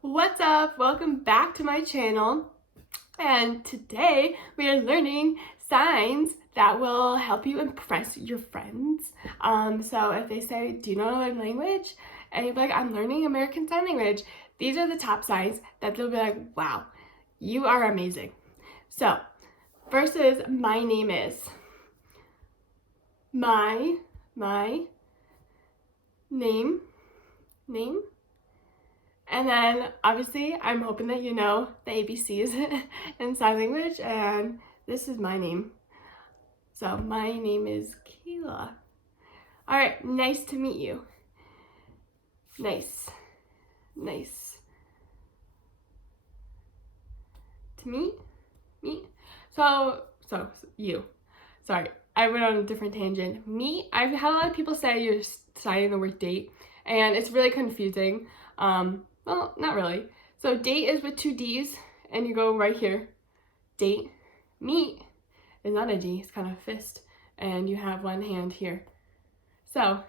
What's up? Welcome back to my channel. And today we are learning signs that will help you impress your friends. So if they say, do you know how to learn language? And you're like, I'm learning American Sign Language. These are the top signs that they'll be like, wow, you are amazing. So first is my name is. My name. And then obviously I'm hoping that you know the ABCs in sign language, and this is my name. So my name is Caela. All right, nice to meet you. Nice to meet. So you. Sorry, I went on a different tangent. Meet, I've had a lot of people say you're signing the word date, and it's really confusing. Well, not really. So date is with two D's, and you go right here. Date. Meet is not a D, it's kind of a fist, and you have one hand here. So,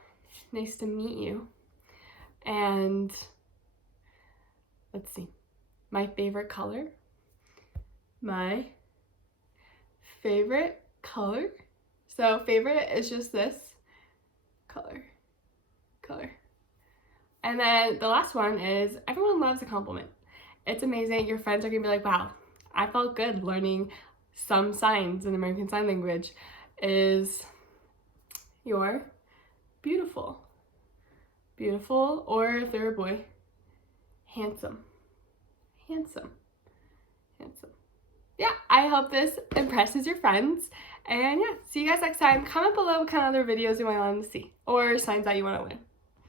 nice to meet you. And let's see. My favorite color. So favorite is just this color. And then the last one is everyone loves a compliment. It's amazing. Your friends are gonna be like, wow, I felt good learning some signs in American Sign Language. Is you're beautiful. Or if they're a boy, handsome. Yeah, I hope this impresses your friends. And yeah, see you guys next time. Comment below what kind of other videos you want to see or signs that you want to learn.